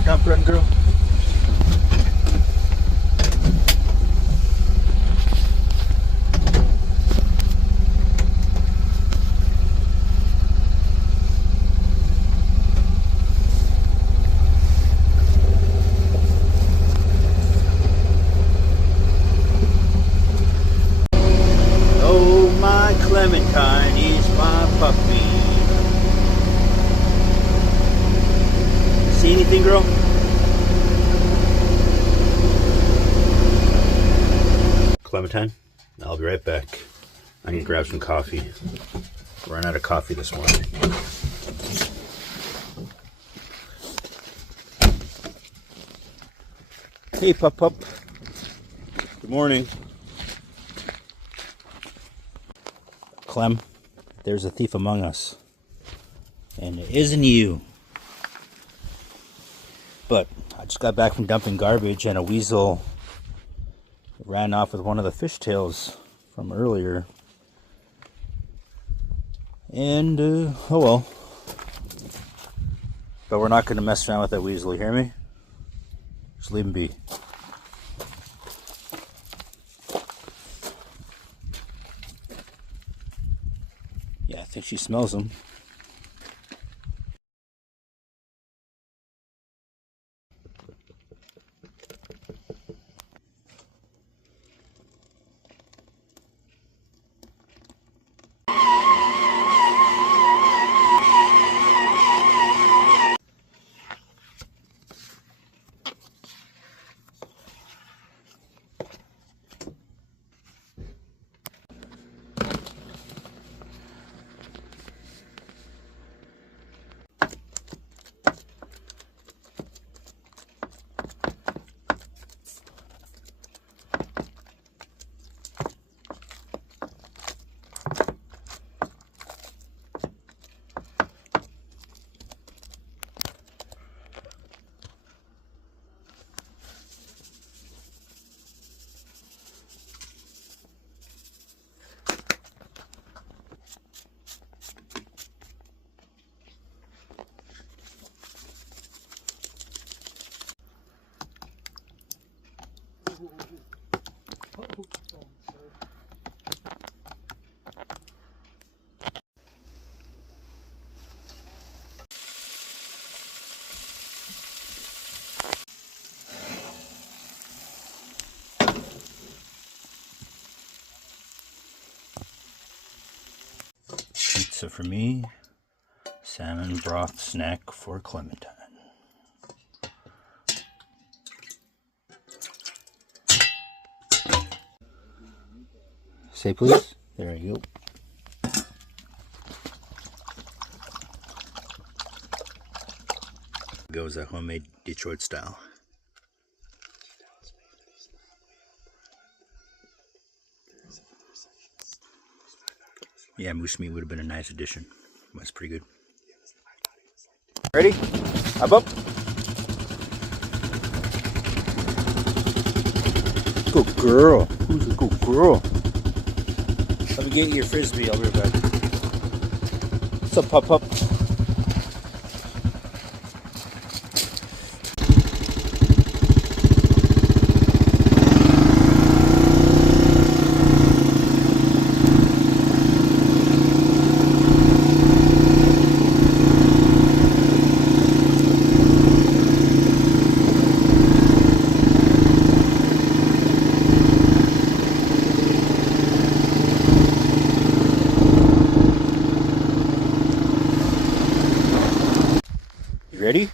your dump run, girl? Oh, my Clementine is my puppy. See anything, girl? Clementine, I'll be right back. I need to grab some coffee. Ran out of coffee this morning. Hey, pup. Good morning. Clem, there's a thief among us. And it isn't you. But I just got back from dumping garbage and a weasel ran off with one of the fishtails from earlier. And, oh well. But we're not going to mess around with that weasel, you hear me? Just leave him be. Yeah, I think she smells him. Pizza for me, salmon broth snack for Clementine. Say please. There you go. Goes a homemade Detroit style. Yeah, moose meat would have been a nice addition. That's pretty good. Ready? Up. Good girl. Who's a good girl? Let me get you your Frisbee. I'll be right back. What's up, pup? Ready?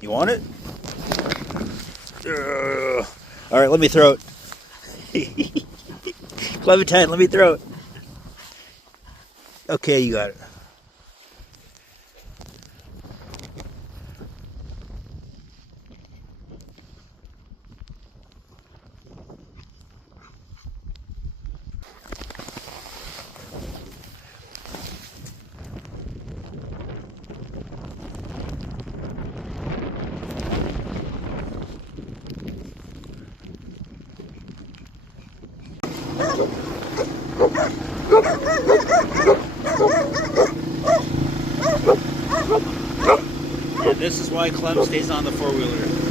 You want it? All right, let me throw it. Clementine, let me throw it. Okay, you got it. And this is why Clem stays on the four-wheeler.